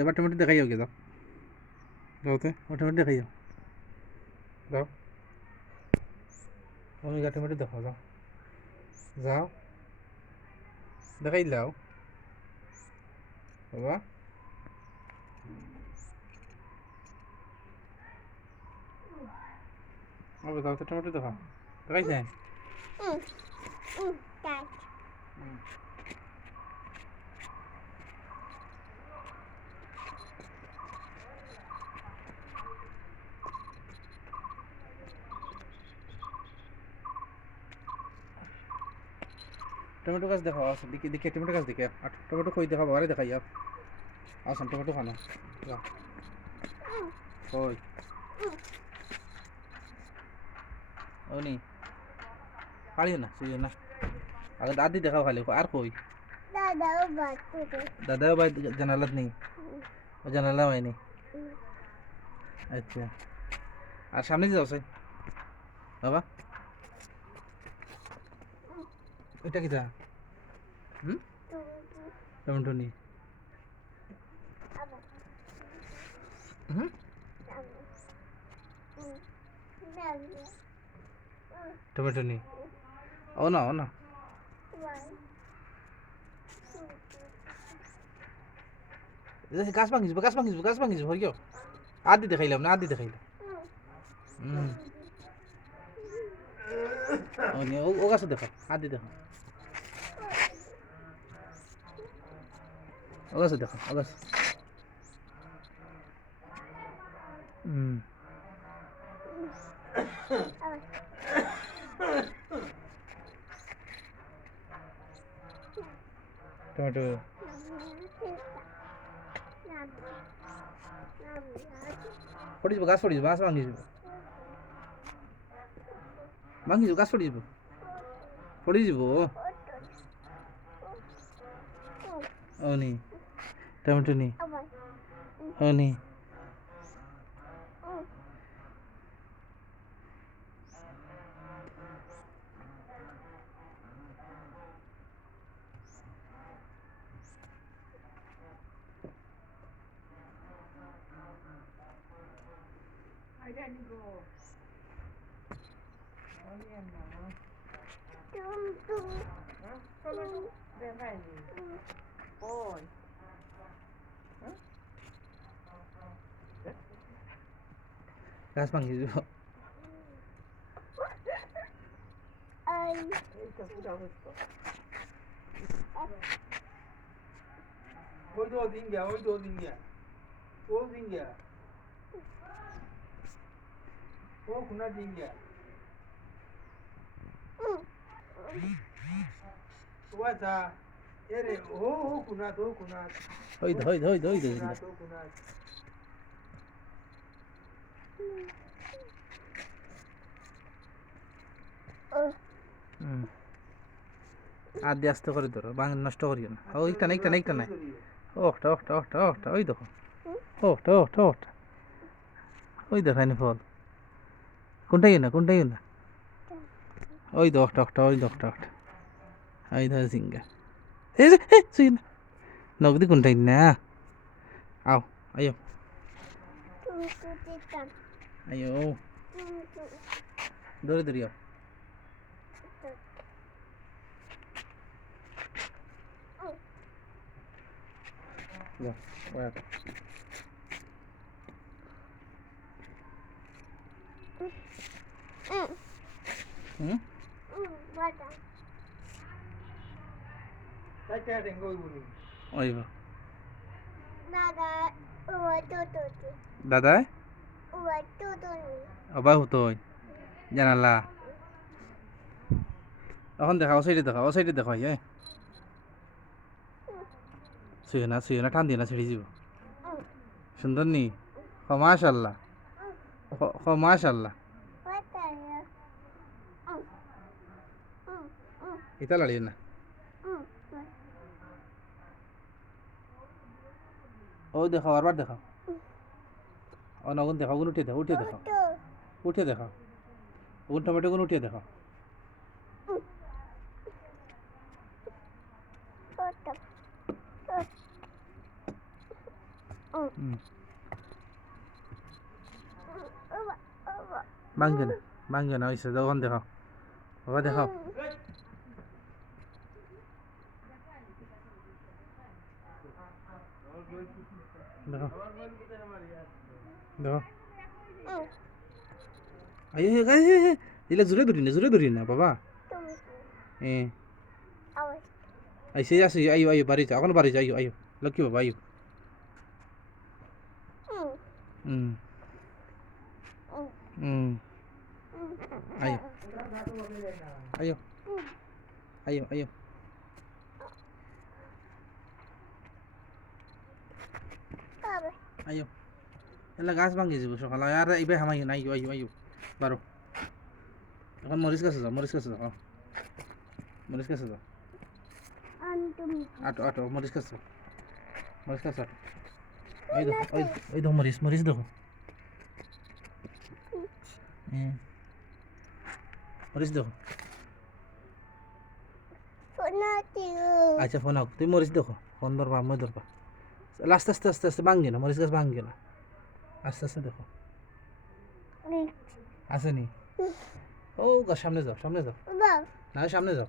এবার টমেটো দেখাই যাও যাও যাও তো টমেটো দেখাই যাও যাও তুমি গা টমেটো দেখাও যাও যাও। দেখাই দাও। বাবা। আবার টমেটো দেখাও। দেখাইছে? টমেটো গাছ দেখাও আসুন দেখি দেখি টমেটো গাছ দেখে আর টমেটো কই দেখাবো আরে দেখাই আপ আসুন টমেটো খানো যাও কই ওনি পারিও না সুইও না আগে দাদি দেখাও খালি আর কই দাদাও ভাই জানালাত নেই ও জানালা হয়নি আচ্ছা আর সামনে যাও সাই বাবা এটা কি দা হুম টমেটো নি হুম টমেটো নি ও না ও না এই গাছ ভাঙিস গাছ ভাঙিস গাছ ভাঙিস হরিও আদি দেখাইলাম না, আদি দেখাইলাম। হুম ও নি ও গাছ দেখা, আদি দেখা। ও গাছ দেখা, ও গাছ। হুম টমেটো পড়ি যাব গাছ পড়ি যাব গাছ ভাঙি যাব ভাঙি যাব গাছ পড়ি যাব পড়ি যাব ও নি টমেটো নি ও নি গাছ ভাঙি যাব ওই তো দিঙ্গা ওই তো দিঙ্গা ও দিঙ্গা ও কুনা কুনা তো কুনা হুম। আদি আস্তে করে ধরো বাং নষ্ট করিও না। ও একটা না একটা না একটা নাই। ওটা ওটা ওটা ওটা ওই দেখো। ওটা ওটা ওটা ওই দেখায়নি ফল কোনটাই না কোনটাই না ওই তো একটা একটা ওই তো একটা একটা ওই ধর সিঙ্গা এই যে এই সুই না নগদি কোনটাই না আও আয়ো আয়ো ধরে ধরি আও যাও হুম? দাদা আবার হতো জানালা। এখন দেখা, ও সাইডে দেখা, ও সাইডে দেখা হ্যাঁ শুয়ে না শুয়ে না টান দিয়ে না, ছেড়ে যাব সুন্দর নি? মাশাল্লাহ। মাশাল্লাহ। ഇതാ കളിയുന്ന ও দেখাও আরবার দেখাও ও নগুন দেখাও ওগুলো উঠিয়ে দেখাও উঠিয়ে দেখাও উঠিয়ে দেখাও ওগুলো টমেটোগুলো উঠিয়ে দেখাও ভাঙছে না ভাঙছে না ওইসে যখন দেখাও বাবা দেখাও দেখো দেখো আয় আয় আয় আয় দিলে জোরে ধরি না জোরে ধরি না বাবা এ আইসে আসে আইও আইও বাড়ি যাও এখন বাড়ি যাও আইও আইও লক্ষ্মী বাবা আইও হুম হুম আইও আইও আইও আইও আইও এলা গাছ ভাঙি যাব সকালে আর এইবার হামাইও না আইও আইও আইও বারো এখন মরিচ গাছে যাও মরিচ গাছে যাও। মরিচ গাছে যাও আটো আটো মরিচ যাও। মরিচ গাছে আটো ওই দেখো ওই ওই দেখো মরিচ মরিচ দেখো। মরিচ দেখো। আচ্ছা ফোন হোক তুই মরিচ দেখো। ফোন ধরবা মই ধরবা আস্তে আস্তে আস্তে আস্তে ভাঙ্গি না মরিচ গাছ ভাঙ্গি না। আস্তে আস্তে দেখো। আসেনি? ও গাছ সামনে যাও সামনে যাও। না সামনে যাও।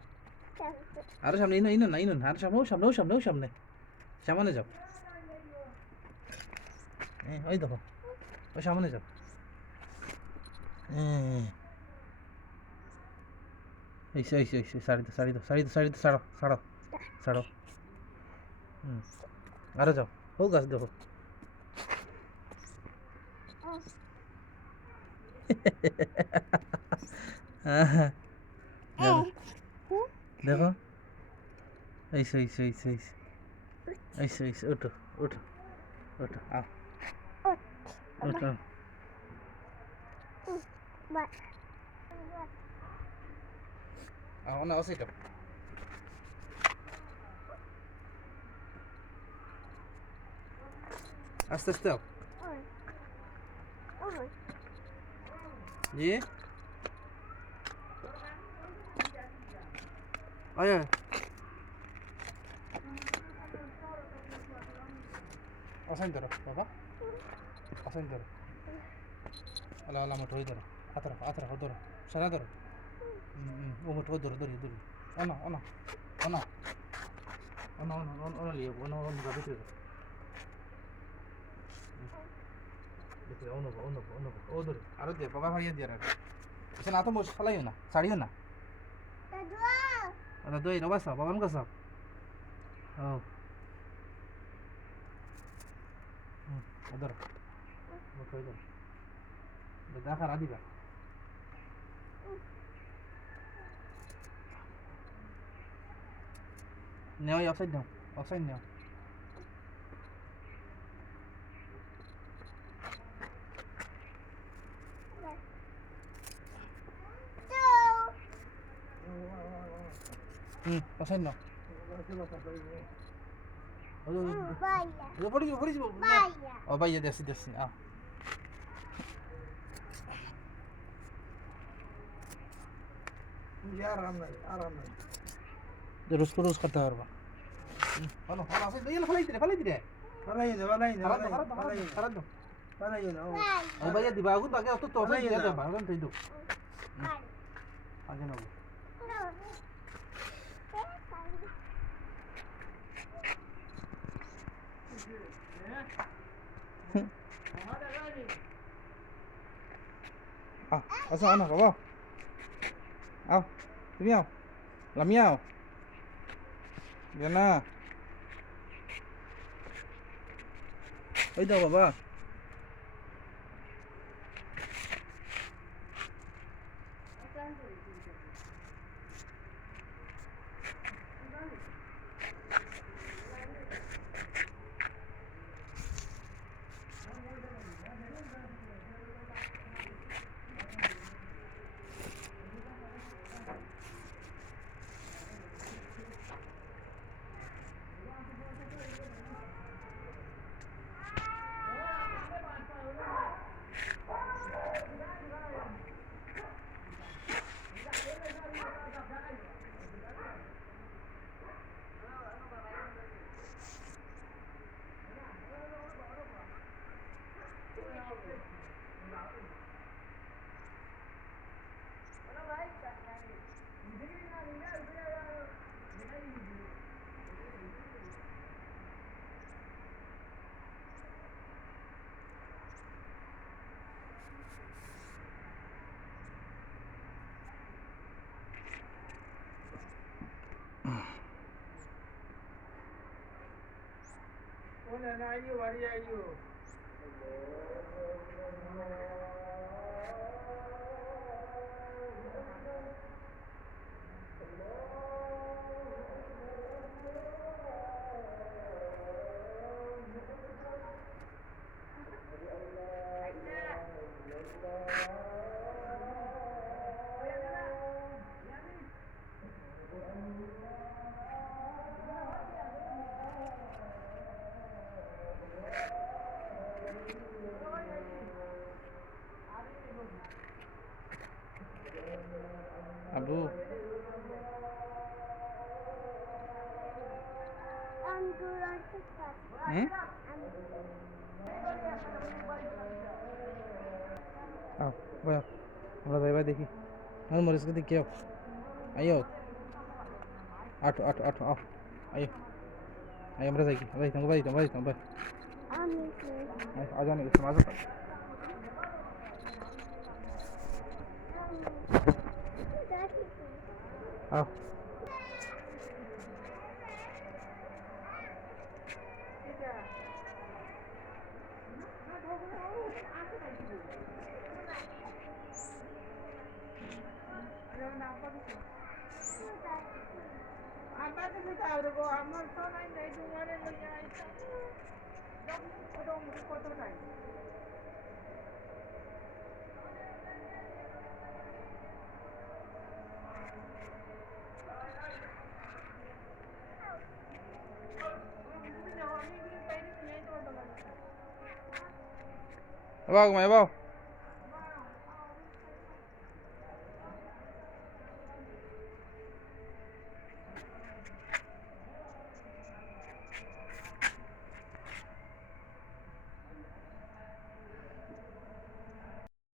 আরও সামনে ইনো ইনো না ইনো না আরও সামনে ও সামনে ও সামনে ও সামনে। সামনে যাও। ওই দেখো ওই সামনে যাও। এইসে এইসে এইসে সারি দাও সারি দাও সারি দাও সারি দাও সাড়ো সাড়ো সাড়ো হুম। আরও যাও। ও গাছ দেখো আহা, দেখো দেখো এইসে এইসে এইসে এইসে এইসে এইসে ওঠো ওঠো ওঠো আও ওঠো আও না ওসে আস্তে আস্তে আও জি আয় আসাইন ধরো বাবা আসাইন ধরো আলা আলা মোটো হই ধরো হাত রাখো ধরো সারা ধরো ও মোটো ধরো ধরি ধরি অনা অনা অনা অনা অনা অনা লিয়ে অনা অনা যাবে তো দেখি অনুভ অনুভ অনুভ ও ধরে আরও দে বাবা ভাইয়া দিয়ে রাখ না তো মোস ফালাইও না ছাড়িও না Ada doi, no vas a, baban ka sa. Oh. Hmm, adar. Mo koy dor. Beda ka radi ba? খারাপ ফালাই খারাপ ফালাই খারাপ দাও ফালাই না ও ও ভাইয়া দিবা আগুন আগে অত তো ফলাই দিয়ে না। দাও বাগান তাই দাও আগে নাও আ আচ্ছা আনো বাবা আও তুমি আও লামি আও জানা ওই দাও বাবা না না আইও বাড়ি আইও আবু হুম আও ভাই আমরা যাইবা দেখি আমার মরিচকে দেখি আও আইও আটো আটো আটো আও আইও আই আমরা যাই কি আমরা যাইতাম আমরা যাইতাম আমরা যাইতাম ভাই আজ আমি গেছিলাম আজ আও আমার কাছে যাও রে গো আমার তো নাই নাই তোমারে লইয়া আইতা কত টাইম বাও ঘুমাই বাও